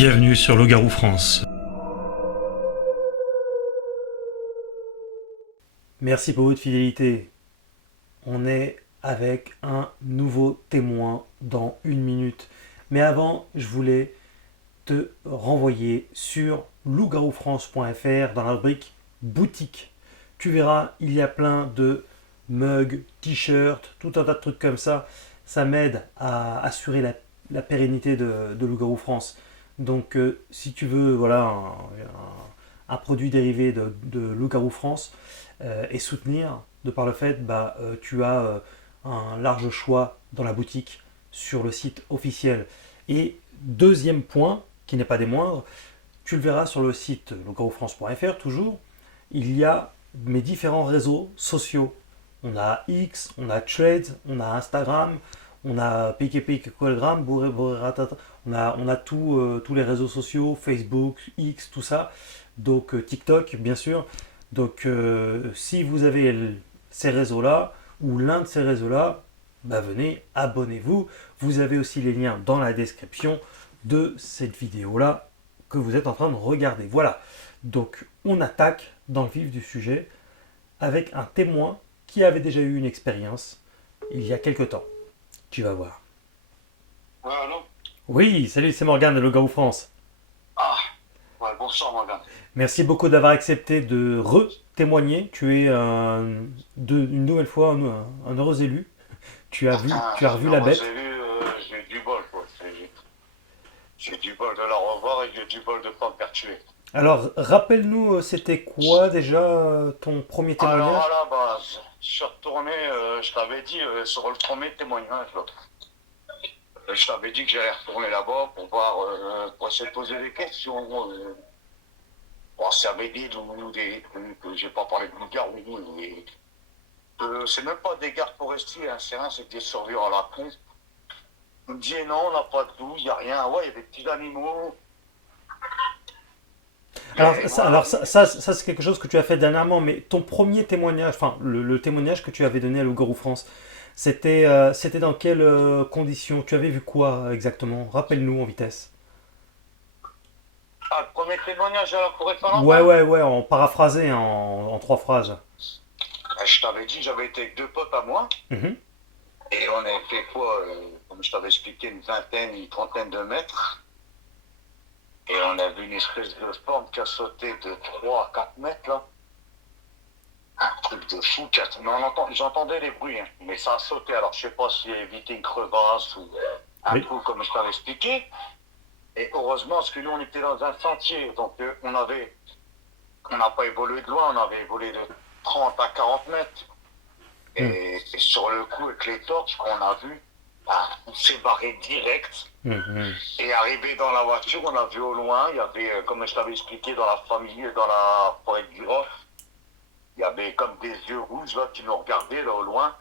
Bienvenue sur Loup-Garou France. Merci pour votre fidélité. On est avec un nouveau témoin dans une minute. Mais avant, je voulais te renvoyer sur lougaroufrance.fr dans la rubrique boutique. Tu verras, il y a plein de mugs, t-shirts, tout un tas de trucs comme ça. Ça m'aide à assurer la pérennité de Loup-Garou France. Donc si tu veux un produit dérivé de Loup-Garou France et soutenir, de par le fait, tu as un large choix dans la boutique sur le site officiel. Et deuxième point, qui n'est pas des moindres, tu le verras sur le site lougaroufrance.fr toujours, il y a mes différents réseaux sociaux. On a X, on a Threads, on a Instagram, on a PKPKQLgram, on a tous les réseaux sociaux, Facebook, X, tout ça. Donc TikTok, bien sûr. Donc si vous avez ces réseaux-là, ou l'un de ces réseaux-là, venez, abonnez-vous. Vous avez aussi les liens dans la description de cette vidéo-là que vous êtes en train de regarder. Voilà. Donc on attaque dans le vif du sujet avec un témoin qui avait déjà eu une expérience il y a quelque temps. Tu vas voir. Allô? Oui, salut, c'est Morgane de Loup-Garou France. Ah, ouais, bonsoir Morgane. Merci beaucoup d'avoir accepté de re-témoigner. Tu es une nouvelle fois un heureux élu. Tu as revu la bête. J'ai du bol, quoi. J'ai du bol de la revoir et j'ai du bol de ne pas me faire tuer. Alors, rappelle-nous, c'était quoi déjà ton premier témoignage? Alors à la base, je suis retourné, je t'avais dit, sur le premier témoignage, là. Je t'avais dit que j'allais retourner là-bas pour voir, pour essayer de poser des questions. Bon, ça avait dit des trucs, j'ai pas parlé de loup-garou, mais c'est même pas des gardes forestiers, hein, c'est des surveillants à la con. On me dit non, on n'a pas de loup, il n'y a rien. Ouais, il y a des petits animaux. Alors ça, c'est quelque chose que tu as fait dernièrement, mais ton premier témoignage, enfin le témoignage que tu avais donné à Loup-Garou France, c'était dans quelles conditions? Tu avais vu quoi exactement? Rappelle-nous en vitesse. Ah, le premier témoignage à la forêt de Ouais, en paraphrasé, en 3 phrases. Je t'avais dit, j'avais été avec 2 potes à moi, Mhm. et on avait fait quoi, comme je t'avais expliqué, une vingtaine, une trentaine de mètres. Et on a vu une espèce de forme qui a sauté de 3 à 4 mètres, là. Un truc de fou, mais j'entendais les bruits, hein, mais ça a sauté. Alors je sais pas si éviter une crevasse ou un Oui. trou comme je t'avais expliqué. Et heureusement, parce que nous on était dans un sentier, donc on n'a pas évolué de loin, on avait évolué de 30 à 40 mètres. Et sur le coup, avec les torches qu'on a vu, on s'est barré direct. Mhm. Et arrivé dans la voiture, on a vu au loin, il y avait, comme je t'avais expliqué dans la famille, dans la forêt du Roch, il y avait comme des yeux rouges là, qui nous regardaient là au loin.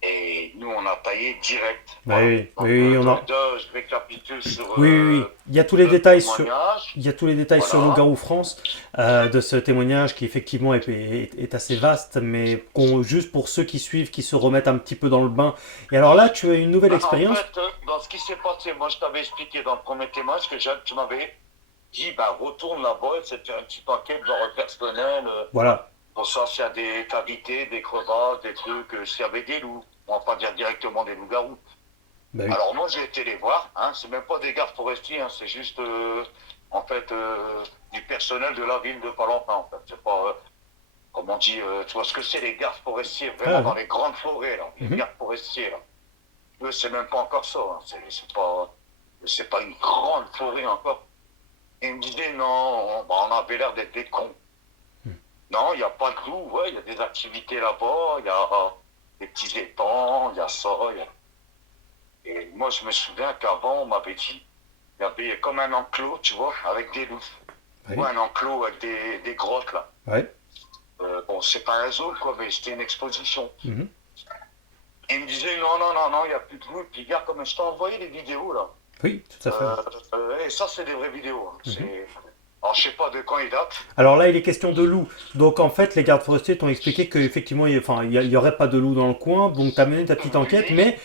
Et nous, on a taillé direct. Oui, Donc, on a. je récapitule sur Oui. Il y a tous les le détails témoignage. il y a tous les détails sur Voilà. Loup-Garou France de ce témoignage qui effectivement est assez vaste, mais juste pour ceux qui suivent, qui se remettent un petit peu dans le bain. Et alors là, tu as une nouvelle expérience. En fait, dans ce qui s'est passé, moi je t'avais expliqué dans le premier témoignage que tu m'avais dit, retourne là-bas, c'était un petit paquet de genre personnel. Voilà. Pour ça, s'il y a des cavités, des crevasses, des trucs, s'il y avait des loups. On va pas dire directement des loups-garous. Bah oui. Alors moi, j'ai été les voir. Hein, c'est même pas des gardes forestiers, hein, c'est juste du personnel de la ville de Palentin. En fait, c'est pas comme on dit. Tu vois ce que c'est les gardes forestiers vraiment dans les grandes forêts là, les gardes forestiers là. Eux, c'est même pas encore ça. Hein, c'est pas une grande forêt encore. Et ils me disaient non, on avait l'air d'être des cons. Non, il n'y a pas de loup. Ouais, il y a des activités là-bas. Il y a des petits étangs, il y a ça. Et moi, je me souviens qu'avant, on m'avait dit, il y avait comme un enclos, tu vois, avec des loups. Oui. Ouais, un enclos avec des grottes, là. Ouais. Bon, c'est pas un zoo, quoi, mais c'était une exposition. Mhm. Et il me disait, non, il n'y a plus de loups. Puis, regarde, comme je t'ai envoyé les vidéos, là. Oui, tout à fait. Et ça, c'est des vraies vidéos. Hein. Alors, je sais pas de quand ils datent. Alors là, il est question de loups. Donc en fait, les gardes forestiers t'ont expliqué qu'effectivement, il y aurait pas de loups dans le coin. Donc tu as mené ta petite enquête, mais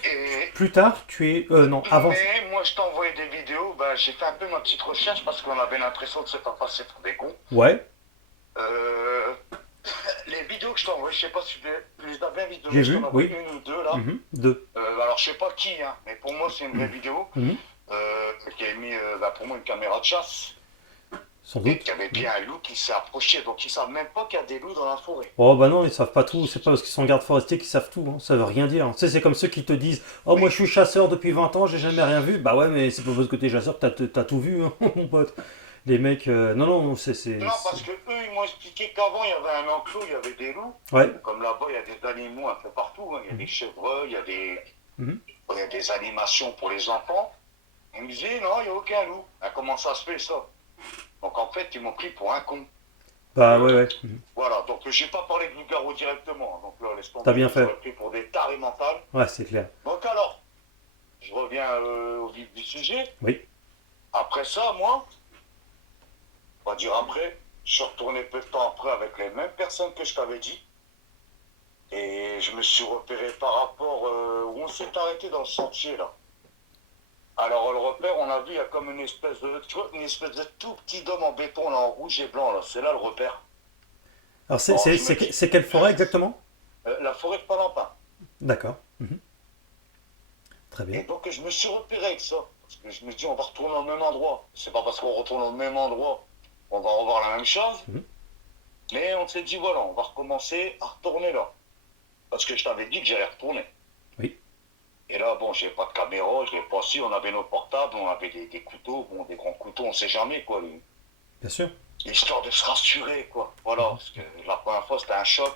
plus tard, tu es... non, avant... Mais moi, je t'ai envoyé des vidéos. Ben, j'ai fait un peu ma petite recherche parce qu'on avait l'impression de se faire passer pour des cons. Ouais, Euh, les vidéos que je t'ai envoyées, je sais pas si tu les as bien j'ai visionnées. Je t'en vu, ai oui. envoyé une ou deux là. Deux. Alors, je sais pas qui, hein, mais pour moi, c'est une vraie vidéo Mhm. qui a mis pour moi une caméra de chasse Sans et doute. qui avait bien un loup qui s'est approché. Donc, ils savent même pas qu'il y a des loups dans la forêt. Oh bah non, ils savent pas tout, c'est pas parce qu'ils sont gardes forestiers qu'ils savent tout, hein. Ça veut rien dire. Tu sais, c'est comme ceux qui te disent oh, moi je suis chasseur depuis 20 ans, j'ai jamais rien vu. Bah ouais, mais c'est pas parce que t'es chasseur que t'as tout vu, hein, mon pote. Les mecs, non, non, Non, parce que eux, ils m'ont expliqué qu'avant, il y avait un enclos, il y avait des loups. Ouais. Comme là-bas, il y a des animaux un peu partout, hein. Il y a des chevreuils, Mhm. il y a des animations pour les enfants. Ils me disaient, non, il n'y a aucun loup. Ah, comment ça se fait, ça? Donc, en fait, ils m'ont pris pour un con. Bah ouais, ouais. Voilà, donc j'ai pas parlé de loup-garou directement. Donc là, laisse tomber. T'as bien fait. Ils m'ont pris pour des tarés mentales. Ouais, c'est clair. Donc alors, je reviens au vif du sujet. Oui. Après ça, moi, on va dire après, je suis retourné peu de temps après avec les mêmes personnes que je t'avais dit. Et je me suis repéré par rapport où on s'est arrêté dans le sentier là. Alors le repère, on a vu, il y a comme une espèce de, tu vois, une espèce de tout petit dôme en béton là, en rouge et blanc là. C'est là le repère. Alors Alors, je me dis, c'est quelle forêt exactement? la forêt de Palampin. D'accord. Très Et bien. donc je me suis repéré avec ça. Parce que je me dis, on va retourner au même endroit. C'est pas parce qu'on retourne au même endroit qu'on va revoir la même chose. Mhm. Mais on s'est dit, voilà, on va recommencer à retourner là. Parce que je t'avais dit que j'allais retourner. Oui. Et là, bon, j'ai pas de caméra, je l'ai pas su, on avait nos portables, on avait des couteaux, bon, des grands couteaux, on sait jamais, quoi. Bien sûr. Histoire de se rassurer, quoi. Voilà, parce que la première fois, c'était un choc.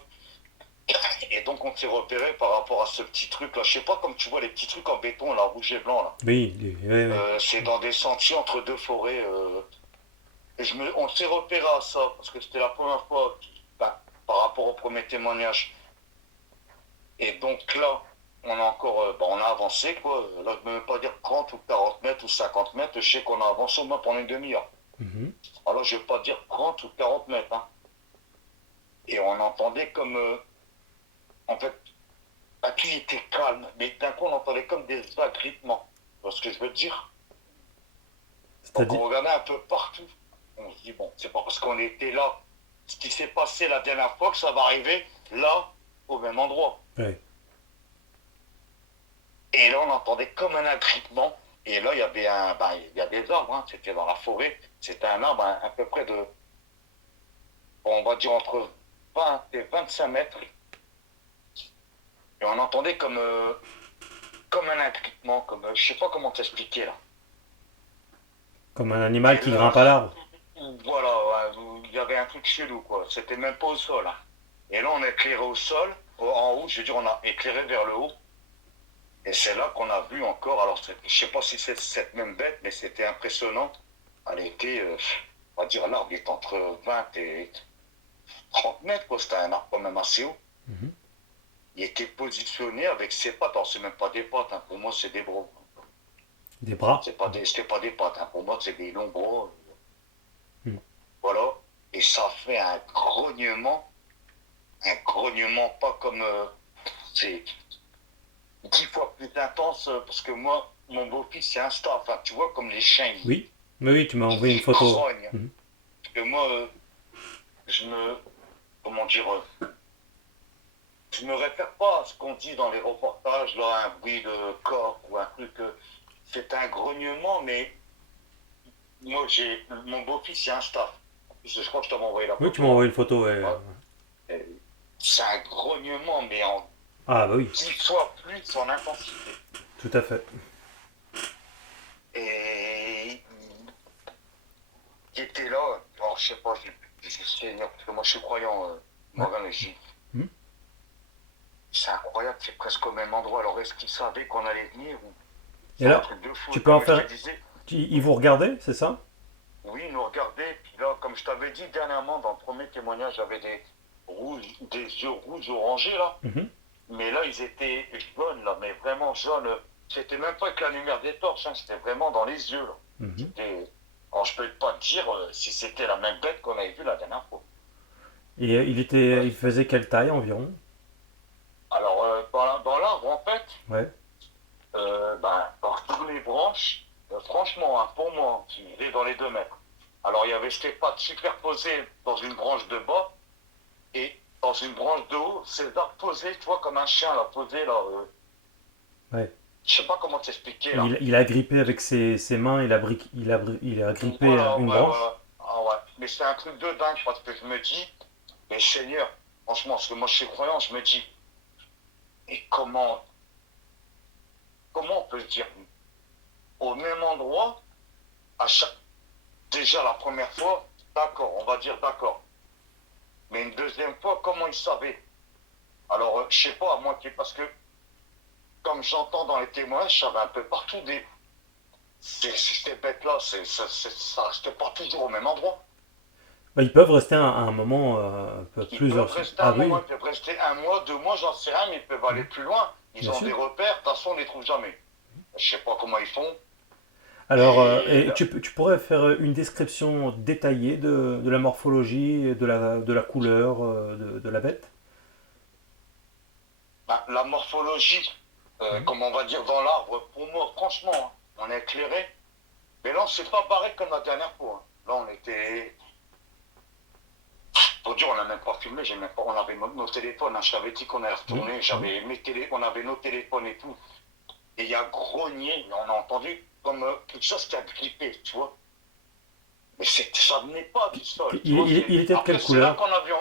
Et donc, on s'est repéré par rapport à ce petit truc, là. Je sais pas, comme tu vois, les petits trucs en béton, là, rouge et blanc, là. Oui, ouais, ouais. C'est dans des sentiers entre deux forêts. Et on s'est repéré à ça, parce que c'était la première fois, ben, par rapport au premier témoignage. Et donc là, on a encore, on a avancé, quoi. Là, je ne veux même pas dire 30 ou 40 mètres ou 50 mètres, je sais qu'on a avancé au moins pendant une demi-heure. Mhm. Alors, je ne vais pas dire 30 ou 40 mètres, hein. Et on entendait comme, en fait, tout était calme, mais d'un coup, on entendait comme des agrippements. Tu vois ce que je veux dire? Donc, C'est-à-dire... on regardait un peu partout. On se dit, bon, c'est pas parce qu'on était là, ce qui s'est passé la dernière fois, que ça va arriver là, au même endroit. Ouais. Et là, on entendait comme un agrippement. Et là, il y avait il y a des arbres, hein. C'était dans la forêt. C'était un arbre à peu près de, bon, on va dire entre 20 et 25 mètres. Et on entendait comme un agrippement, comme, je sais pas comment t'expliquer là. Comme un animal qui Et là, grimpe à l'arbre. voilà, ouais, il y avait un truc chelou, quoi. C'était même pas au sol, hein. Et là, on a éclairé au sol, en haut, je veux dire, on a éclairé vers le haut. Et c'est là qu'on a vu encore, alors je sais pas si c'est cette même bête, mais c'était impressionnant. Elle était, on va dire, l'arbre est entre 20 et 30 mètres, quoi. C'était un arbre quand même assez haut. Mhm. Il était positionné avec ses pattes. Alors, c'est même pas des pattes, hein. Pour moi, c'est des bras. Des bras. C'était pas des pattes, hein. Pour moi, c'est des longs bras. Mhm. Voilà. Et ça fait un grognement pas comme, c'est 10 fois plus intense, parce que moi, mon beau-fils, c'est un staff, enfin, tu vois, comme les chiens, Oui. Mais oui, tu m'as envoyé une ils photo. grognent. Mhm. Parce que moi, comment dire, je me réfère pas à ce qu'on dit dans les reportages, là, un bruit de corps ou un truc, c'est un grognement, mais moi, mon beau-fils, c'est un staff. Je crois que je t'avais envoyé la Oui, photo. tu m'as envoyé une photo, ouais. Ouais. C'est un grognement, mais en Ah bah oui, 10 fois plus en intensité. tout à fait. Et il était là, alors, je sais pas, Seigneur, parce que moi je suis croyant, Morgan, Mhm. c'est incroyable, c'est presque au même endroit. Alors est-ce qu'il savait qu'on allait venir ou... Et C'est un là, truc de fou. tu peux en Comme je faire... te disais, Ils vous regardaient, c'est ça? oui, ils nous regardaient, puis là, comme je t'avais dit dernièrement, dans le premier témoignage, j'avais des yeux rouges orangés là, Mhm. mais là ils étaient jaunes là, mais vraiment jaunes. C'était même pas avec la lumière des torches, hein, c'était vraiment dans les yeux là. Mhm. Alors je peux pas te dire si c'était la même bête qu'on avait vue la dernière fois. Et il faisait quelle taille environ? Alors dans l'arbre en fait, Ouais. franchement, hein, pour moi, il est dans les 2 mètres. Alors, il y avait ses pattes superposées dans une branche de bas et dans une branche de haut, ses dents posées, tu vois, comme un chien, là, posé, là. Ouais. Je sais pas comment t'expliquer, là. Il a grippé avec ses mains, il a grippé Voilà, une ouais, branche. ouais. Ah ouais. Mais c'est un truc de dingue, parce que je me dis, mais Seigneur, franchement, parce que moi je suis croyant, je me dis, et comment on peut se dire, au même endroit, à chaque, déjà la première fois, d'accord, on va dire d'accord. Mais une deuxième fois, comment il savait? Alors, je sais pas, moi, parce que, comme j'entends dans les témoignages, ça va un peu partout ces bêtes-là, ça reste pas toujours au même endroit. Bah, ils peuvent rester un moment, Ils peuvent plusieurs. rester Ah un oui, moment, ils peuvent rester 1 mois, 2 mois, j'en sais rien, mais ils peuvent aller plus loin. Ils bien ont sûr. des repères, de toute façon, on les trouve jamais. Je sais pas comment ils font. Alors, Et et tu pourrais faire une description détaillée de la morphologie, et de la couleur de la bête? ben, la morphologie, Mhm. comme on va dire dans l'arbre, pour moi, franchement, hein, on est éclairé. Mais là, on s'est pas barré comme la dernière fois, hein. Là, on était. Pour dire, on n'a même pas filmé, j'ai même pas. On avait nos téléphones, hein. Je t'avais dit qu'on allait Mhm. retourner, on avait nos téléphones et tout. Et il y a grogné, on a entendu comme quelque chose qui a grippé, tu vois. Mais ça venait pas du sol, tu vois. Il était de Après, quelle c'est là couleur? qu'on a vu.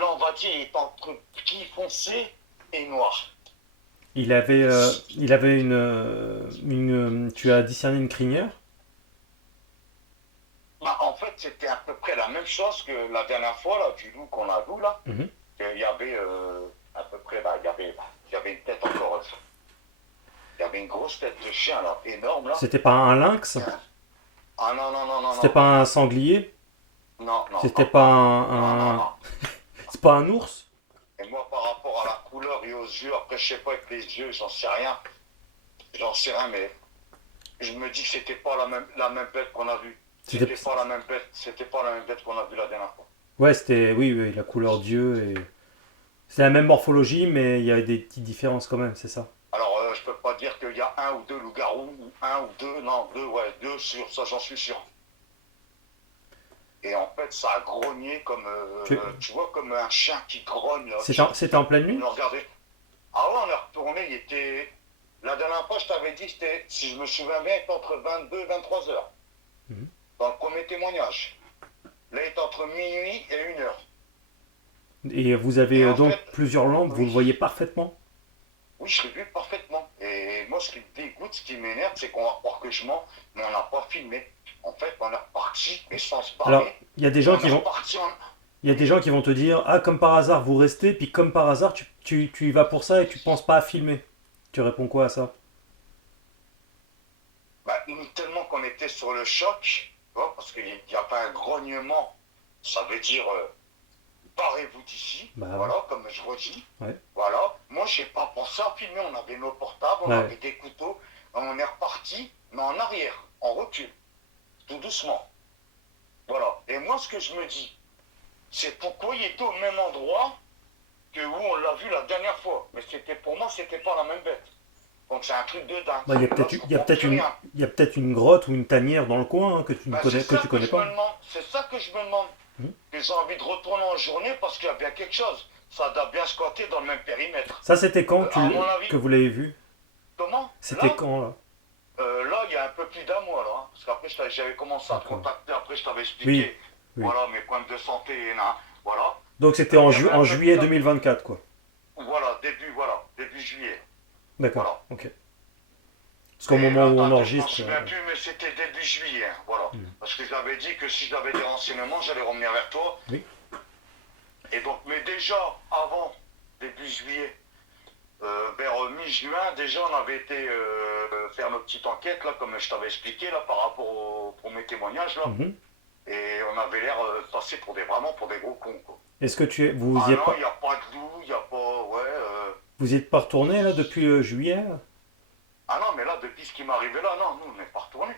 Là, on va dire, il est entre gris foncé et noir. Il avait tu as discerné une crinière? Bah, en fait, c'était à peu près la même chose que la dernière fois, là, du loup qu'on a vu, là. Mhm. Il y avait à peu près, il y avait une tête encore. Il y avait une grosse tête de chien, là, énorme, là. C'était pas un lynx? Ah non, non, non, non, C'était non. pas un sanglier? Non, non, C'était non, pas non, non, un... non. C'est pas un ours? Et moi, par rapport à la couleur et aux yeux, après, je sais pas avec les yeux, j'en sais rien. J'en sais rien, mais je me dis que c'était pas la même bête qu'on a vue. C'était... C'était pas la même bête qu'on a vue la dernière fois. Ouais, c'était... Oui, oui, la couleur d'yeux et... C'est la même morphologie, mais il y a des petites différences quand même, c'est ça? Alors, je peux pas dire qu'il y a un ou deux loups-garous, ou un ou deux, non, deux, ouais, deux sûrs, ça j'en suis sûr. Et en fait, ça a grogné comme, Tu- tu vois, comme un chien qui grogne, là. C'était en pleine Il nuit? nous regardait. Ah ouais, on est retourné, il était. La dernière fois, je t'avais dit, c'était, si je me souviens bien, il était entre 22 et 23 heures. Mhm. Dans le premier témoignage. Là, il est entre minuit et 1 heure. Et vous avez Et en donc fait, plusieurs lampes, vous le oui, voyez parfaitement? oui, je l'ai vu parfaitement. Et moi, ce qui me dégoûte, ce qui m'énerve, c'est qu'on va croire que je mens, mais on n'a pas filmé. En fait, on est reparti, et sans se Alors, parler, il y a des gens on qui est vont... reparti en. Il y a des gens qui vont te dire, ah, comme par hasard, vous restez, puis comme par hasard, tu y vas pour ça et tu penses pas à filmer. Tu réponds quoi à ça? Bah, nous, tellement qu'on était sur le choc, tu vois, parce qu'il n'y a pas un grognement, ça veut dire barrez-vous d'ici, Bah voilà, comme je redis. ouais. Voilà, moi j'ai pas pensé à filmer, on avait nos portables, on Ouais. avait des couteaux, on est reparti, mais en arrière, en recul, tout doucement. Voilà, et moi ce que je me dis, c'est pourquoi il était au même endroit que où on l'a vu la dernière fois. Mais c'était pour moi, c'était pas la même bête. Donc c'est un truc de dingue. Bah, il y a Là, peut-être je il y a comprends peut-être plus une, rien. il y a peut-être une grotte ou une tanière dans le coin, hein, Ben, c'est que ça tu que connais je me pas. demande. C'est ça que je me demande. Hmm. Que j'ai envie de retourner en journée parce qu'il y a bien quelque chose. Ça doit bien squatter dans le même périmètre. Ça, c'était quand À mon avis, que vous l'avez vu? comment? C'était Là, quand, là? là, il y a un peu plus d'1 mois, là. Hein. Parce qu'après, j'avais commencé à te D'accord. contacter. Après, je t'avais Oui, expliqué. oui. Voilà, mes problèmes de santé. Voilà. Donc c'était Il y avait un en peu juillet plus d'1 2024, quoi. Voilà, début juillet. D'accord, Voilà. ok. Parce qu'au Et moment où on attendez, je m'en enregistre... souviens plus, mais c'était début juillet. Hein, voilà. Hmm. Parce que j'avais dit que si j'avais des renseignements, j'allais revenir vers toi. Oui. Et donc, mais déjà, avant, début juillet, vers mi-juin, déjà, on avait été faire nos petites enquêtes, là, comme je t'avais expliqué, là, par rapport aux mes témoignages, là. Mhm. Et on avait l'air passé vraiment pour des gros cons, quoi. Est-ce que vous Ah y êtes non, pas, il n'y a pas de loup, il n'y a pas, ouais. vous y êtes pas retourné, là, depuis juillet, là? Ah non, mais là, depuis ce qui m'est arrivé là, non, nous, on n'est pas retourné.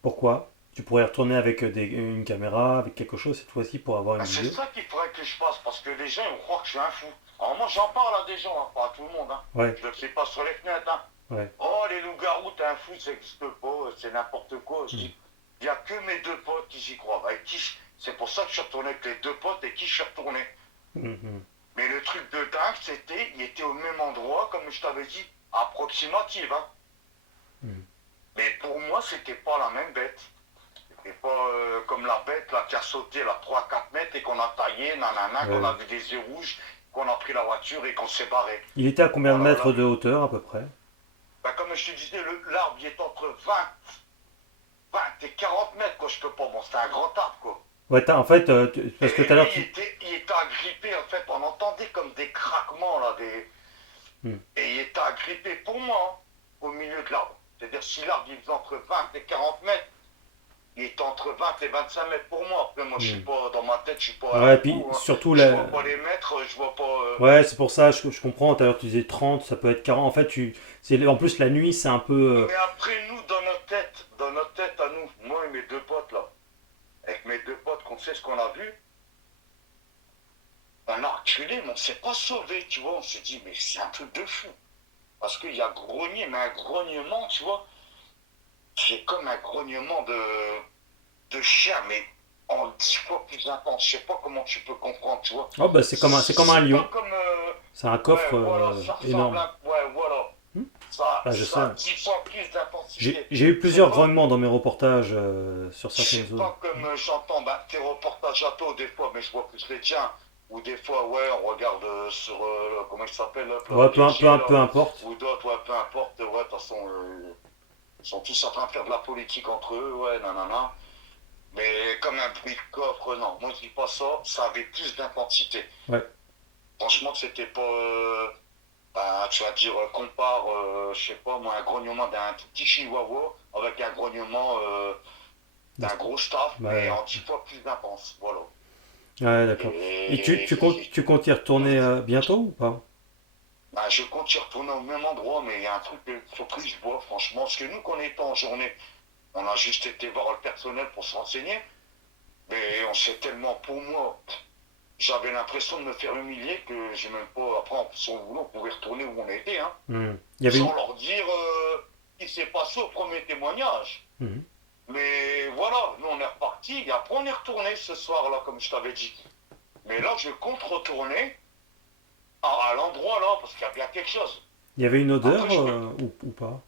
Pourquoi? Tu pourrais retourner avec une caméra, avec quelque chose cette fois-ci pour avoir une Ben, c'est vidéo. ça qu'il faudrait que je fasse, parce que les gens, ils vont croire que je suis un fou. Alors moi, j'en parle à des gens, hein, pas à tout le monde, hein. Ouais, Je le fais pas sur les fenêtres, hein. Ouais. Oh, les loups-garous, t'es un fou, ça n'existe pas, c'est n'importe quoi. Je dis, il n'y a que mes deux potes qui y croient. C'est pour ça que je suis retourné avec les deux potes et qui je suis retourné. Mhm. Mais le truc de dingue, il était au même endroit, comme je t'avais dit, approximative. Hein. Mhm. Mais pour moi, c'était pas la même bête. C'était pas comme la bête là, qui a sauté là, 3-4 mètres et qu'on a taillé, nanana, qu'on a Ouais. vu des yeux rouges, qu'on a pris la voiture et qu'on s'est barré. Il était à combien de Voilà, mètres là. de hauteur à peu près? Ben, comme je te disais, l'arbre il est entre 20 et 40 mètres, quoi, je peux pas. Bon, c'était un grand arbre, quoi. Ouais, en fait, parce que Et tout à l'heure lui, tu. il était agrippé, en fait, on entendait comme des craquements, là, Hmm. et il était agrippé pour moi, hein, au milieu de l'arbre. C'est-à-dire, si l'arbre, il faisait entre 20 et 40 mètres, il est entre 20 et 25 mètres pour moi. Après, moi, je suis Hmm. pas, dans ma tête, je suis pas Ouais, un puis fou. Hein. surtout Je la. vois pas les mètres, je vois pas. Ouais, c'est pour ça, je comprends. Tout à l'heure tu disais 30, ça peut être 40. En fait, en plus la nuit, c'est un peu. Mais après, nous, dans notre tête à nous, moi et mes deux potes, là, avec mes deux potes, qu'on sait ce qu'on a vu, on a reculé, mais on s'est pas sauvé, tu vois. On s'est dit, mais c'est un truc de fou. Parce qu'il y a grogné, mais un grognement, tu vois, c'est comme un grognement de chien, mais en 10 fois plus intense. Je sais pas comment tu peux comprendre, tu vois. Oh, bah c'est comme un C'est lion. pas comme. C'est un Ouais, coffre voilà, ça ressemble énorme. à. Ouais, voilà. Hmm. Bah, je Ça sais. a 10 fois plus d'intensité. J'ai eu C'est plusieurs pas. grognements dans mes reportages sur certaines C'est zones. pas comme j'entends tes reportages à toi des fois, mais je vois plus les tiens. Ou des fois, ouais, on regarde sur, comment il s'appelle, là, Ouais, PG, peu là, importe. ou d'autres, ouais, peu importe, ouais, de toute façon, ils sont tous en train de faire de la politique entre eux, ouais, nanana. Mais comme un bruit de coffre, non, moi je dis pas ça, ça avait plus d'intensité. Ouais. Franchement, c'était pas, bah, tu vas dire, compare, je sais pas, moi, un grognement d'un petit chihuahua avec un grognement d'un gros staff, mais Ouais, en 10 fois plus intense, voilà. ouais, d'accord. Et Et tu comptes y retourner bientôt ou pas? bah, je compte y retourner au même endroit, mais il y a un truc sur lequel je vois, franchement, parce que nous, qu'on était en journée, on a juste été voir le personnel pour se renseigner, mais on s'est tellement, pour moi, j'avais l'impression de me faire humilier que j'ai même pas, après, si on voulait, on pouvait retourner où on était, hein, Hmm. Il y avait sans une. leur dire ce qui s'est passé au premier témoignage. Mhm. Mais voilà, nous on est reparti, et après on est retourné ce soir-là, comme je t'avais dit. Mais là, je compte retourner à l'endroit là, parce qu'il y a bien quelque chose. Il y avait une odeur Après, je peux. ou pas?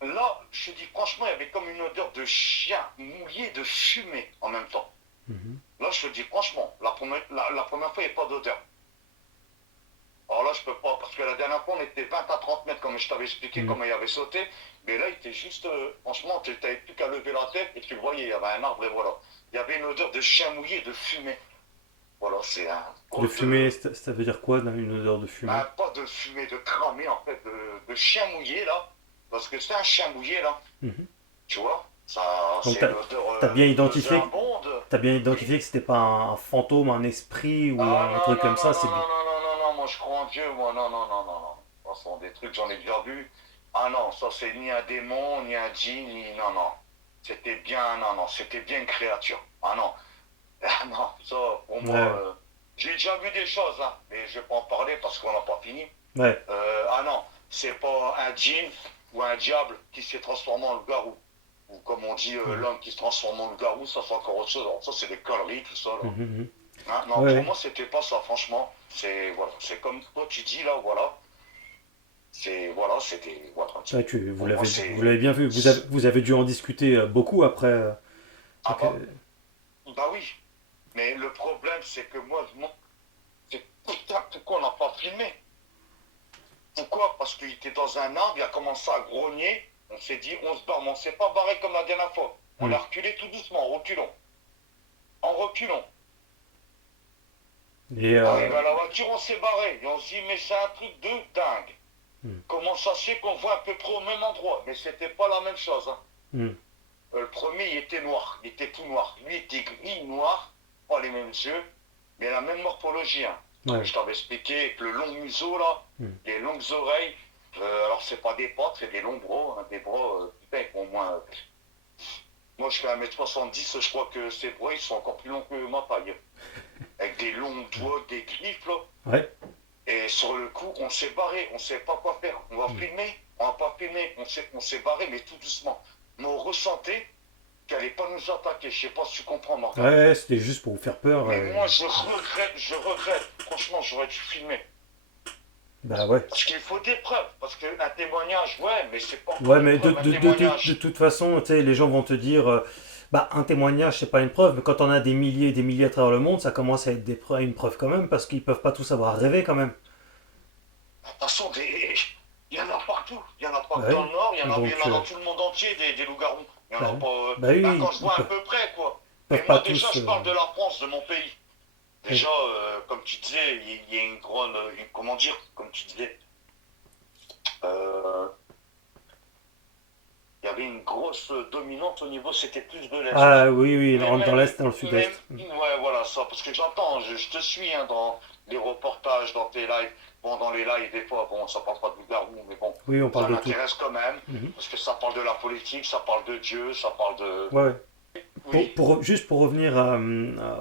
Là, je te dis franchement, il y avait comme une odeur de chien mouillé de fumée en même temps. Mhm. Là, je te dis franchement, la première fois, il n'y a pas d'odeur. Alors là, je peux pas, parce que la dernière fois, on était 20 à 30 mètres, comme je t'avais expliqué Mhm. comment il avait sauté. Mais là, il était juste, franchement, tu n'avais plus qu'à lever la tête et tu le voyais, il y avait un arbre et voilà. Il y avait une odeur de chien mouillé de fumée. Voilà, c'est un De gros fumée, ça veut dire quoi, une odeur de fumée? pas de fumée, de cramé en fait, de chien mouillé là. Parce que c'est un chien mouillé là, Mhm. tu vois. Ça, Donc c'est l'odeur t'as bien identifié, nauséabonde. t'as bien Oui. identifié que c'était pas un fantôme, un esprit ou Ah un non, truc non, comme ça, non, c'est non, bien. non, non, non, non, non, moi je crois en Dieu, moi, non, non, non, non, non. De toute façon, des trucs, j'en ai déjà vu. Ah non, ça c'est ni un démon, ni un djinn, ni. Non, non. C'était bien, non, non, c'était bien une créature. Ah non, ah non, ça, pour moi, Ouais, j'ai déjà vu des choses, hein, mais je vais pas en parler parce qu'on n'a pas fini. ouais. Ah non, c'est pas un djinn ou un diable qui s'est transformé en loup-garou. Ou comme on dit, Mhm. l'homme qui se transforme en loup-garou, ça c'est encore autre chose. Alors ça, c'est des conneries, tout ça, là. Mhm, mhm. Hein, non, pour Ouais, moi, c'était pas ça, franchement. C'est voilà, c'est comme toi tu dis là, voilà. C'est voilà, c'était voilà. ouais, Pour moi, vous l'avez bien vu. Vous avez dû en discuter beaucoup après. ah Ok. bah oui. Mais le problème, c'est que moi, c'est putain, pourquoi on n'a pas filmé? Pourquoi? Parce qu'il était dans un arbre, il a commencé à grogner. On s'est dit, on se barre, mais on s'est pas barré comme la dernière fois. On Hmm. a reculé tout doucement, en reculant. En reculant. Et Arrivé à la voiture, on s'est barré. Et on se dit, mais c'est un truc de dingue. hmm, Comment ça se fait qu'on voit à peu près au même endroit? Mais c'était pas la même chose. Hein. hmm, Le premier, il était noir. Il était tout noir. Lui, il était gris, noir. Pas les mêmes yeux. Mais la même morphologie. Hein. Comme ouais. je t'avais expliqué, avec le long museau, là. Hmm. Les longues oreilles. Alors, c'est pas des pattes, c'est des longs bras. Hein, des bras, putain, au moins. Moi, je fais 1m70. Je crois que ces bras, ils sont encore plus longs que ma taille. Avec des longs doigts, des griffes, là. Ouais. Et sur le coup, on s'est barré, on sait pas quoi faire. On va Hmm. filmer. On n'a pas filmé, on s'est barré, mais tout doucement. Mais on ressentait qu'elle n'allait pas nous attaquer. Je sais pas si tu comprends, Morgan. Ouais, c'était juste pour vous faire peur. Mais moi, je regrette. Franchement, j'aurais dû filmer. Bah ouais. Parce qu'il faut des preuves. Parce qu'un témoignage, ouais, mais c'est pas encore Ouais, une mais preuve, un témoignage. de toute façon, tu sais, les gens vont te dire, bah un témoignage, c'est pas une preuve, mais quand on a des milliers à travers le monde, ça commence à être une preuve quand même, parce qu'ils peuvent pas tous avoir rêvé quand même. De toute façon, il y en a partout. Il y en a partout Ouais. dans le Nord, Donc, il y en a dans tout le monde entier, des loups-garous. Il y en bah, a pas. bah oui, Quand je ils vois à peuvent, peu près, quoi. peuvent Mais pas moi, déjà, tous. je parle de la France, de mon pays. Oui. Déjà, comme tu disais, il y a une grande. Comment dire, comme tu disais, euh, il y avait une grosse dominante au niveau, c'était plus de l'Est. Ah oui, oui, Mais dans même, l'Est, dans le même, Sud-Est. ouais, voilà, ça, parce que j'entends, je te suis hein, dans les reportages, dans tes lives. Bon, dans les lives, des fois, bon, ça parle pas de loup-garou, mais bon, Oui, on ça parle de tout. m'intéresse quand même, Mhm. parce que ça parle de la politique, ça parle de Dieu, ça parle de. Ouais, ouais. Oui, Juste pour revenir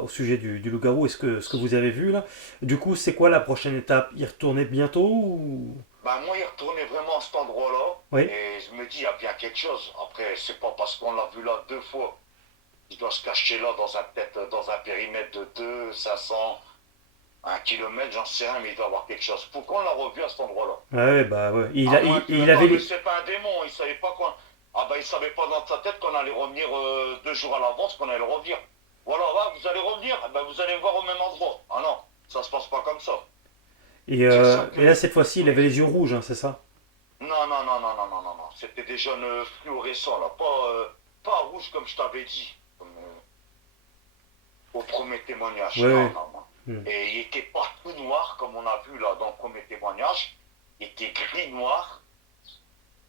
au sujet du loup-garou et ce que vous avez vu là, du coup, c'est quoi la prochaine étape? Y retourner bientôt ou... bah, moi, il retournait vraiment à cet endroit-là, Oui, et je me dis, il y a bien quelque chose. Après, c'est pas parce qu'on l'a vu là 2 fois, il doit se cacher là peut-être dans un périmètre de 2, 500, 1 kilomètre, j'en sais rien, mais il doit y avoir quelque chose. Pourquoi on l'a revu à cet endroit-là? ouais, bah ouais. À moins que, Il attends, avait mais les... c'est pas un démon, il savait pas quoi. Ah bah il savait pas dans sa tête qu'on allait revenir 2 jours à l'avance, qu'on allait revenir. Voilà, va, vous allez revenir, eh ben, vous allez voir au même endroit. Ah non, ça se passe pas comme ça. C'est ça Et là, que. cette fois-ci, il avait Oui. les yeux rouges, hein, c'est ça? Non, non, non, non, non, non, non, non. C'était des jeunes fluorescents, là. Pas rouges comme je t'avais dit. Comme, au premier témoignage. Ouais, Non, ouais. non, non. Hmm. Et il était pas tout noir, comme on a vu là dans le premier témoignage. Il était gris-noir.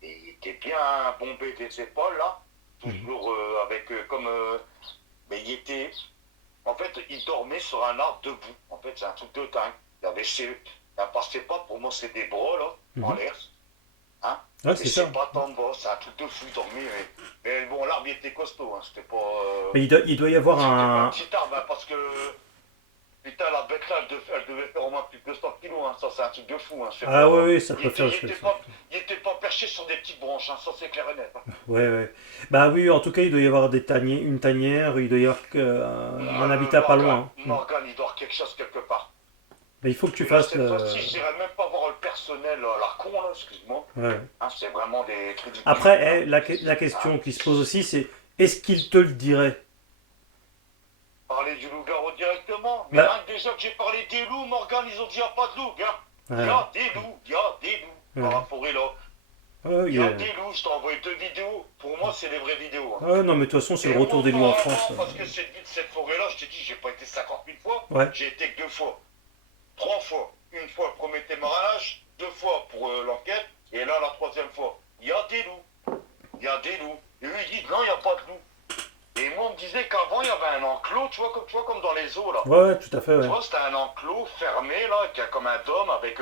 Et il était bien bombé des épaules, là. Mhm. Toujours avec comme. Mais il était. En fait, il dormait sur un arbre debout. En fait, c'est un truc de dingue. Il avait un passe-pas, pour moi, c'est des bras, là, en Mhm. l'air. Hein? Ouais, Et c'est ça. c'est pas tant de bras, c'est un truc de fou, il dormait. Mais bon, l'arbre, il était costaud. Hein. C'était pas. Mais il doit y avoir C'était pas un un... petit arbre, hein, parce que. Putain, la bête là, elle devait faire au moins plus de 200 kilos. Hein. Ça, c'est un truc de fou. Hein. C'est Ah ouais, pas. ouais, ça peut faire... Il était pas perché sur des petites branches. Hein. Ça, c'est clair et net. Hein. Ouais, ouais. Bah oui, en tout cas, il doit y avoir une tanière, il doit y avoir un habitat pas Morgan, loin. Hmm. Morgan, il doit y avoir quelque chose quelque part. Mais il faut que tu Et là, fasses... cette fois-ci, je dirais même pas voir le personnel à la con, là, excuse-moi. Ouais. Hein, c'est vraiment des trucs du Après, hein. la Hein. question qui se pose aussi, c'est est-ce qu'il te le dirait? Parler du loup-garou directement. Mais Bah, hein, déjà que j'ai parlé des loups, Morgan, ils ont dit il n'y a pas de loups, gars. Il y ouais, a des loups, il y a des loups dans la ouais. forêt là. Ouais, Il y a des loups, je t'ai envoyé 2 vidéos. Pour moi, c'est les vraies vidéos. Hein. ouais, non, mais de toute façon, c'est Et le retour moi, des loups en France. apparemment, parce que cette forêt-là, je t'ai dit, j'ai pas été 50 000 fois, Ouais. j'ai été que 2 fois. 3 fois. Une fois pour mes témoignages, 2 fois pour l'enquête, et là, la troisième fois. Il y a des loups. Il y a des loups. Et eux, ils disent non, il n'y a pas de loups. Et moi, on me disait qu'avant, il y avait un enclos, tu vois, comme dans les zoos, là. Ouais, ouais, tout à fait, Tu ouais. vois, c'était un enclos fermé, là, qui a comme un dôme avec.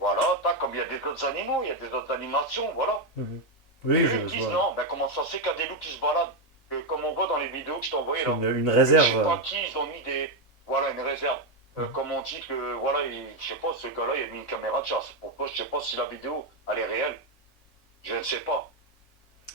Voilà, comme il y a des autres animaux, il y a des autres animations, voilà. Mhm. Et Oui, eux, ils je disent vois. non, ben comment ça se fait qu'il y a des loups qui se baladent? Comme on voit dans les vidéos que je t'ai envoyées, C'est là. une Je sais réserve. pas qui, ils ont mis des. Voilà, une réserve. Comme on dit que, voilà, je sais pas, ce gars-là, il a mis une caméra de chasse. Pourquoi? Je sais pas si la vidéo, elle est réelle. Je ne sais pas.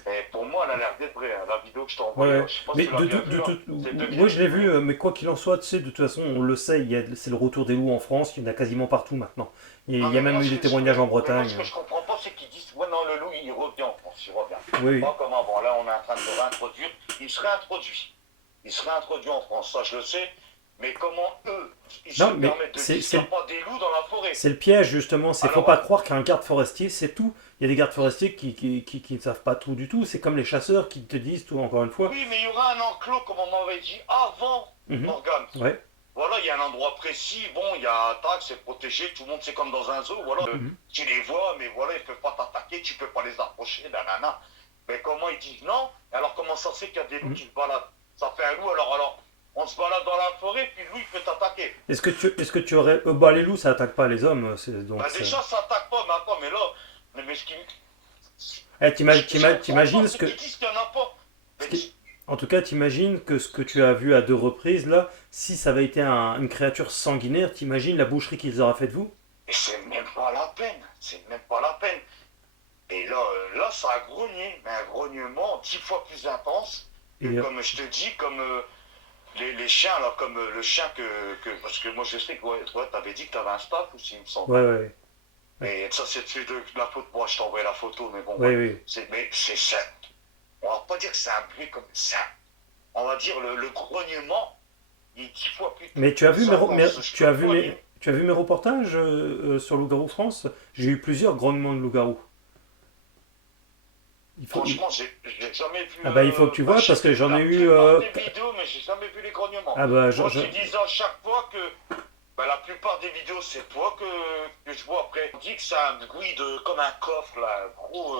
Et pour moi, elle a l'air d'être vraie, hein, la vidéo que je t'ai Ouais, envoyée. ouais. Là. Je sais pas Mais si tu l'as bien vu, là. C'est deux moi, je l'ai vidéos. vu, mais quoi qu'il en soit, tu sais, de toute façon, on le sait, c'est le retour des loups en France, il y en a quasiment partout maintenant. Non, Il y a mais même moi, eu des témoignages en mais moi, Bretagne. ce que je comprends pas, c'est qu'ils disent, ouais, non, le loup, il revient en France, il revient. Oui, Pas comme avant. Là, on est en train de le réintroduire. Il serait introduit. Il serait introduit en France, ça, je le sais. Mais comment eux, ils se non, mais permettent de dire qu'il n'y a pas des loups dans la forêt? c'est le piège, justement. C'est faut Alors, pas croire qu'un garde forestier, c'est tout. Il y a des gardes forestiers qui ne savent pas tout du tout. C'est comme les chasseurs qui te disent tout, encore une fois. oui, mais il y aura un enclos, comme on m'avait dit, avant Mhm. Morgane. Ouais. Voilà, il y a un endroit précis, bon, il y a un tag, c'est protégé, tout le monde c'est comme dans un zoo, voilà. Mhm. Tu les vois, mais voilà, ils ne peuvent pas t'attaquer, tu peux pas les approcher, nanana. Mais comment ils disent non? Alors comment ça se fait qu'il y a des loups Mhm. qui se baladent? Ça fait un loup, alors, on se balade dans la forêt, puis le loup, il peut t'attaquer. Est-ce que tu aurais... bah, les loups, ça attaque pas les hommes. Donc, Bah déjà, ça attaque pas, mais attends, mais là, mais ce qui... t'imagines ce c'est que... qu'ils disent qu'il n'y en a pas. ce Mais qui- En tout cas, t'imagines que ce que tu as vu à 2 reprises, là, si ça avait été une créature sanguinaire, t'imagines la boucherie qu'ils auraient fait de vous? c'est même pas la peine, c'est même pas la peine. Et là, ça a grogné, mais un grognement 10 fois plus intense Et, que, comme je te dis, comme les chiens, là, comme le chien parce que moi je sais que t'avais dit que t'avais un staff aussi, il me semble. ouais, ouais, Et ça, c'est dessus de la photo. Moi, je t'ai envoyé la photo, mais bon, ouais, ouais. ouais. Mais c'est ça. On va pas dire que c'est un bruit comme ça. On va dire le grognement, il est 10 fois Mais tu as vu plus intense. Je peux pas dire. tu as vu mes reportages sur Loup-garou France? J'ai eu plusieurs grognements de loup-garou. Il faut, il- Franchement, j'ai jamais vu. Ah bah il faut que tu vois J'ai parce que vu j'en la ai eu. plupart des vidéos, mais j'ai jamais vu les grognements. Ah bah Moi, tu disais à chaque fois que la plupart des vidéos, c'est toi que je vois après. On dit que c'est un bruit comme un coffre, là, un gros,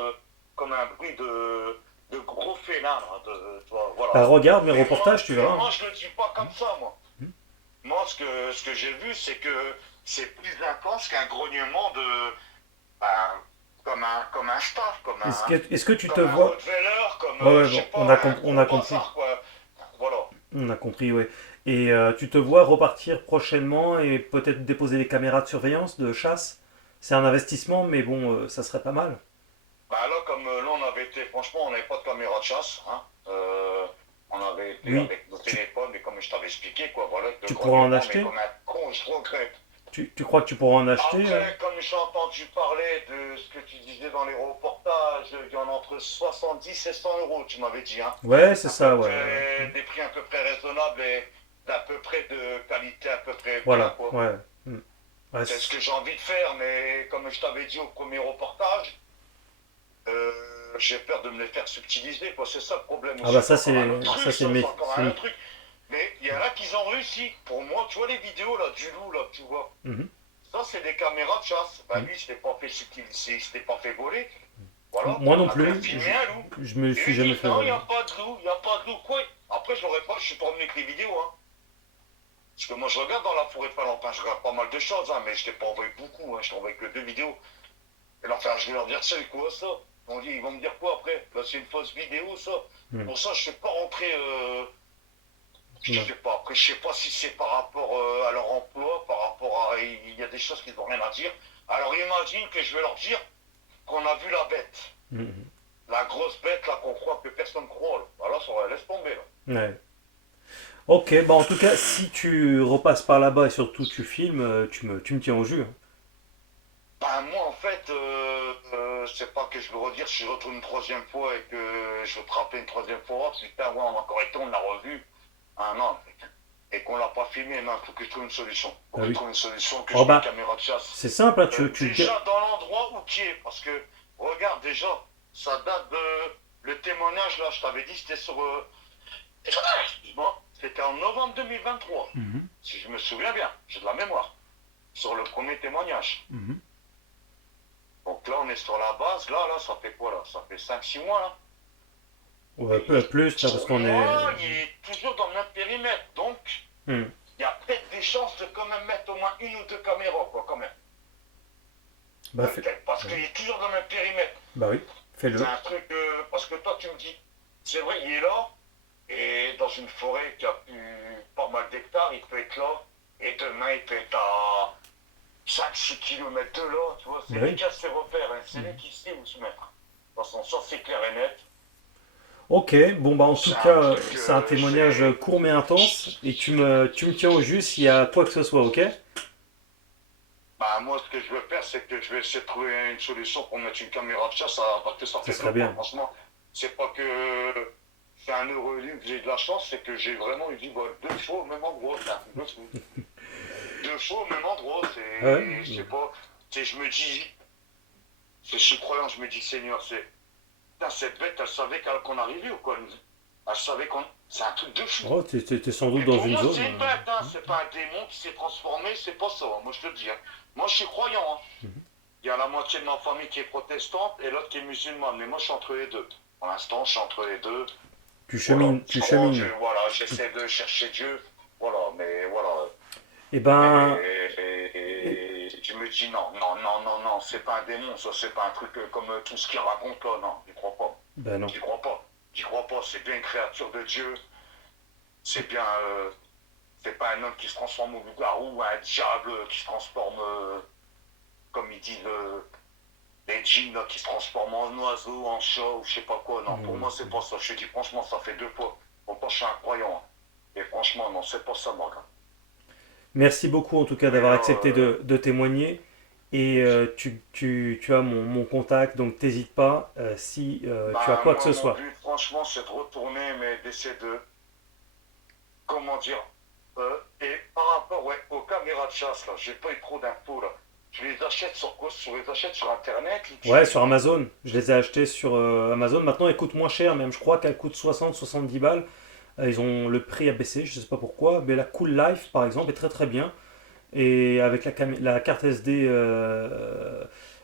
comme un bruit de gros félin, là, bah, voilà. regarde mes Mais reportages, tu verras. moi, je le dis pas comme ça, moi. Moi, ce que j'ai vu, c'est que c'est plus intense qu'un grognement ben, comme un staff, Est-ce que tu te comme un vois? Rottweiler, comme, Ouais, ouais, je sais bon, pas, un on gros a compris. bazar, quoi. Voilà. On a compris, ouais. Et tu te vois repartir prochainement et peut-être déposer des caméras de surveillance, de chasse? C'est un investissement, mais bon, ça serait pas mal. Bah là, comme là, on avait été, franchement, on n'avait pas de caméra de chasse, hein. On avait été Oui, avec nos téléphones, mais comme je t'avais expliqué, quoi, voilà, le tu pourras en grognement, mais acheter? comme un con, je regrette. Tu crois que tu pourras en acheter? Après, comme j'ai entendu parler de ce que tu disais dans les reportages, il y en a entre 70 et 100 euros, tu m'avais dit, hein. Ouais, c'est À ça, peu ouais. près, des prix à peu près raisonnables et d'à peu près de qualité à peu près bien, Voilà, quoi. ouais. Ouais, C'est ce que j'ai envie de faire, mais comme je t'avais dit au premier reportage, j'ai peur de me les faire subtiliser, quoi. C'est ça le problème Ah aussi. bah C'est encore un autre ça truc, c'est ça, c'est encore un c'est- autre truc. Mais il y en a qui ont réussi. Pour moi, tu vois les vidéos là, du loup, là, tu vois. Mhm. Ça, c'est des caméras de chasse. Bah, Mhm. lui, il s'était pas fait subtiliser, il s'était pas fait voler. Voilà. Moi non Après, plus, filmer un loup. je me Et suis lui jamais dit, fait non, il n'y voler. a pas de loup, il n'y a pas de loup. Quoi? Après, je l'aurais pas, je suis pas revenu avec les vidéos, hein. Parce que moi, je regarde dans la forêt de Valentin, je regarde pas mal de choses, hein, mais je t'ai pas envoyé beaucoup, hein, je t'ai envoyé que 2 vidéos. Et là, enfin, je vais leur dire, c'est quoi ça? Ils vont me dire quoi après? Là, c'est une fausse vidéo, ça. Mhm. Pour ça, je ne suis pas rentré. Je Ouais. sais pas. Après, je sais pas si c'est par rapport à leur emploi, par rapport à. Il y a des choses qui n'ont rien à dire. Alors, imagine que je vais leur dire qu'on a vu la bête. Mhm. La grosse bête, là, qu'on croit que personne croit. Là. Alors, ça laisse tomber, là. Ouais. Ok, bah en tout cas, si tu repasses par là-bas et surtout tu filmes, tu me tiens au jus, hein. Ben, moi, en fait, c'est pas que je veux redire, si je retourne une troisième fois et que je veux te rappeler une troisième fois, putain, ouais, on a encore été, on l'a revu. Ah non, et qu'on l'a pas filmé, non, il faut que je trouve une solution. Faut Ah que je oui. trouve une solution, que Oh je mette une bah, caméra de chasse. c'est simple, hein, tu Déjà dans l'endroit où qui est, parce que, regarde déjà, ça date de. Le témoignage, là, je t'avais dit, c'était sur. Excuse-moi, c'était en novembre 2023, Mhm. si je me souviens bien, j'ai de la mémoire, sur le premier témoignage. Mhm. Donc là, on est sur la base, là, ça fait quoi, là? Ça fait 5 6 mois, là. Ouais, peu plus, là, parce Pour qu'on est. moi, il est toujours dans le même périmètre, donc Mhm. il y a peut-être des chances de quand même mettre au moins une ou deux caméras, quoi, quand même. Bah, Peut-être, parce qu'il est toujours dans le même périmètre. bah oui, fais-le. C'est un truc, parce que toi, tu me dis, c'est vrai, il est là, et dans une forêt qui a pas mal d'hectares, il peut être là, et demain, il peut être à 5 6 kilomètres de là, tu vois. C'est Bah lui oui. qui a ses repères, hein, c'est lui qui sait où se mettre. De toute façon, ça, c'est clair et net. Ok, bon bah en tout C'est un cas, truc, c'est un témoignage court mais intense, et tu me tiens au jus s'il y a quoi que ce soit, ok? Bah, moi, ce que je veux faire, c'est que je vais essayer de trouver une solution pour mettre une caméra de chasse, parce que ça Ça fait serait longtemps. bien. Franchement, c'est pas que c'est un heureux livre que j'ai de la chance, c'est que j'ai vraiment eu du bol. 2 fois au même endroit, c'est un truc de fou. 2 fois au même endroit, Ouais. je sais pas, je me dis, je suis croyant, je me dis, Seigneur, putain, cette bête, elle savait qu'on arrivait ou quoi? Elle savait qu'on. C'est un truc de fou. Oh, t'es sans doute Et dans pour une moi, zone. c'est une bête, hein. C'est pas un démon qui s'est transformé, c'est pas ça, hein. Moi, je te le dis, hein. Moi, je suis croyant, hein. Il y a la moitié de ma famille qui est protestante et l'autre qui est musulmane. Mais moi, je suis entre les deux. Pour l'instant, je suis entre les deux. Tu Voilà. chemines, tu chemines. Voilà, j'essaie de chercher Dieu. Voilà, mais voilà. Eh ben, Et je me dis non, non, non, non, non, c'est pas un démon, ça, c'est pas un truc comme tout ce qu'il raconte là, non, j'y crois pas. ben non. J'y crois pas. J'y crois pas, c'est bien une créature de Dieu. C'est bien. C'est pas un homme qui se transforme au loup-garou ou un diable qui se transforme, comme ils disent, les djinns là, qui se transforment en oiseaux, en chat ou je sais pas quoi. Non, pour Mm. moi, c'est pas ça. Je te dis franchement, ça fait deux fois. Pourtant, je suis un croyant. Et franchement, non, c'est pas ça, Morgan. Merci beaucoup en tout cas Mais d'avoir là, accepté de témoigner. Et tu as mon contact, donc t'hésites pas si tu as ben, quoi que moi, ce mon soit. but, franchement, c'est de retourner, mais d'essayer de, comment dire, et par rapport ouais, aux caméras de chasse, là, j'ai pas eu trop d'infos, là. Tu les achètes sur quoi? Tu les achètes sur Internet ou Ouais, tu... sur Amazon. Je les ai achetés sur Amazon. Maintenant, elles coûtent moins cher, même. Je crois qu'elles coûtent 60-70 balles. Ils ont le prix a baissé, je sais pas pourquoi. Mais la Cool Life, par exemple, est très très bien. Et avec la carte SD Donc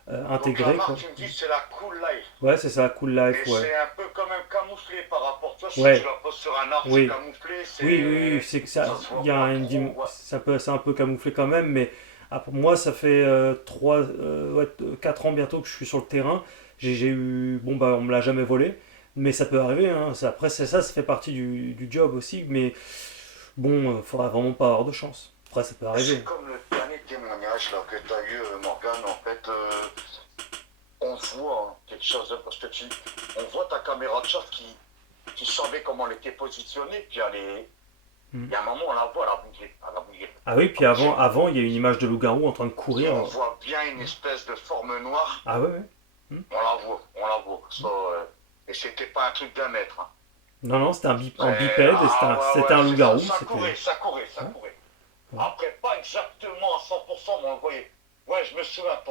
la intégrée, marque, quoi. tu me dis, c'est la Cool Life. Ouais, c'est ça, Cool Life, Et ouais. c'est un peu quand même camouflé par rapport, toi, si tu Ouais, la poses sur un arbre, c'est oui. camouflé, Oui, oui, oui, c'est... c'est que Ça ça, se il voit y a pas trop, ouais. c'est un peu camouflé quand même, mais pour moi, ça fait 4 ans bientôt que je suis sur le terrain. J'ai eu, bon bah, on me l'a jamais volé, mais ça peut arriver, hein. Après, c'est ça, ça fait partie du job aussi, mais bon, faudra vraiment pas avoir de chance. Après, ça peut C'est arriver. comme le dernier témoignage là, que tu as eu, Morgane, en fait, on voit hein, quelque chose, parce que on voit ta caméra de chasse qui savait comment elle était positionnée, puis Hmm. il y a un moment, on la voit, elle a bougé. Ah oui, Elle puis a bougé. avant, il y a une image de loup-garou en train de Puis courir. on voit bien une espèce de forme noire, Ah ouais, ouais. Hmm. on la voit. Ça, et c'était pas un truc d'un mètre. Hein. Non, non, c'était un bipède, et Ah ouais, c'était ouais, un c'est ça, loup-garou. C'était. ça Ouais, courait. ouais. Après, pas exactement à 100%, mais on le voyait. Ouais, je me souviens, là,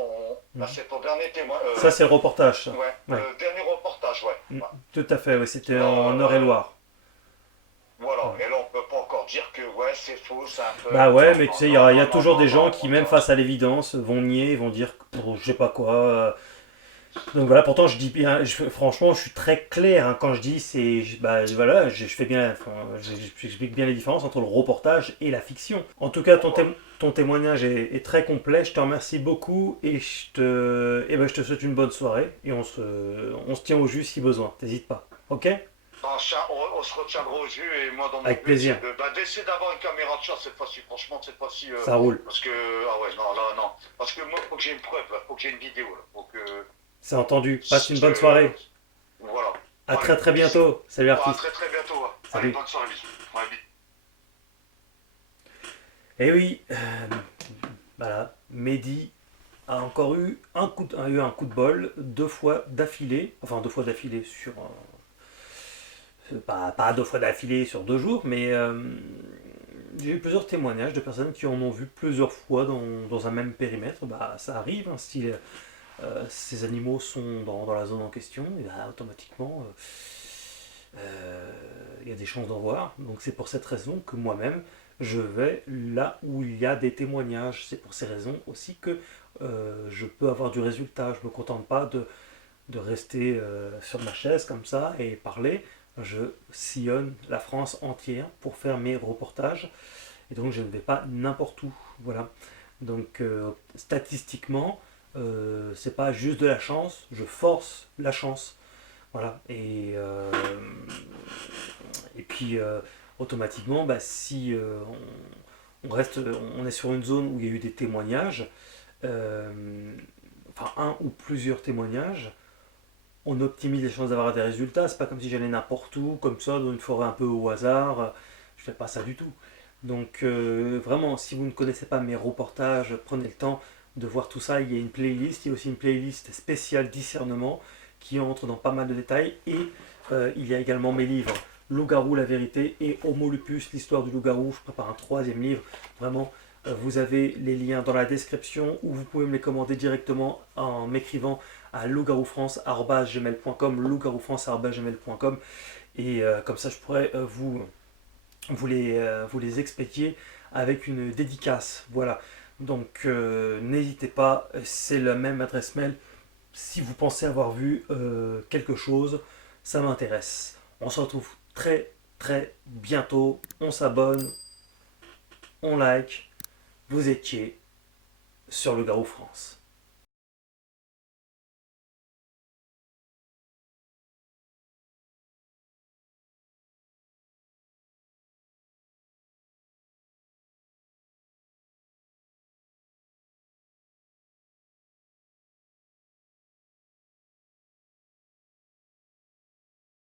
Hmm. c'est ton dernier témoin. Ça, c'est le reportage, ça. Ouais, Ouais. le dernier reportage, ouais. Mm, Ouais. tout à fait, oui, c'était Là, en Eure-et-Loire. voilà. Ouais. Et là, on peut pas encore dire que, ouais, c'est faux, c'est un peu. Bah ouais, Non, mais tu non, sais, non, il y a non, non, toujours non, des gens non, qui, mon même gars. face à l'évidence, vont nier, vont dire, je sais pas quoi. Donc voilà, pourtant, je dis bien, franchement, je suis très clair hein, quand je dis, bah voilà, je fais bien, enfin, j'explique bien les différences entre le reportage et la fiction. En tout cas, Pourquoi? ton témoignage est très complet, je te remercie beaucoup et ben, je te souhaite une bonne soirée et on se tient au jus si besoin, t'hésites pas, ok? On se retiendra au jus et moi, dans mon Avec but, plaisir, c'est d'essayer d'avoir une caméra de chat cette fois-ci. Franchement, cette fois-ci. ça roule. Parce que. Ah ouais, non, là, non. Parce que moi, faut que j'ai une preuve, là. Faut que j'ai une vidéo, là. Faut que. C'est entendu. Passe une bonne que- soirée. Voilà. À Allez, très très bisous. bientôt. Salut Ouais, à artiste. très très bientôt. Ouais. Allez, Salut. bonne soirée, bisous. Ouais, bisous. Eh oui, voilà. Mehdi a eu un coup de bol 2 fois d'affilée. Enfin 2 fois d'affilée sur... pas 2 fois d'affilée sur 2 jours, mais j'ai eu plusieurs témoignages de personnes qui en ont vu plusieurs fois dans un même périmètre. Bah ça arrive, hein, si ces animaux sont dans la zone en question, et bah, automatiquement... il y a des chances d'en voir. Donc c'est pour cette raison que moi-même, je vais là où il y a des témoignages. C'est pour ces raisons aussi que je peux avoir du résultat. Je ne me contente pas de rester sur ma chaise comme ça et parler. Je sillonne la France entière pour faire mes reportages. Et donc je ne vais pas n'importe où. Voilà. Donc statistiquement, c'est pas juste de la chance, je force la chance. Voilà. Et puis automatiquement, bah, si on est sur une zone où il y a eu des témoignages, enfin un ou plusieurs témoignages, on optimise les chances d'avoir des résultats. C'est pas comme si j'allais n'importe où, comme ça, dans une forêt un peu au hasard. Je fais pas ça du tout. Donc vraiment, si vous ne connaissez pas mes reportages, prenez le temps de voir tout ça. Il y a une playlist, il y a aussi une playlist spéciale discernement qui entre dans pas mal de détails. Et il y a également mes livres Loup-garou, la vérité et Homo lupus, l'histoire du loup-garou. Je prépare un 3e livre. Vraiment, vous avez les liens dans la description ou vous pouvez me les commander directement en m'écrivant à loup-garou-france@gmail.com, loup-garou-france@gmail.com, et comme ça je pourrais vous les expédier avec une dédicace. Voilà. Donc n'hésitez pas, c'est la même adresse mail. Si vous pensez avoir vu quelque chose, ça m'intéresse. On se retrouve très très bientôt. On s'abonne, on like. Vous étiez sur le Garou France.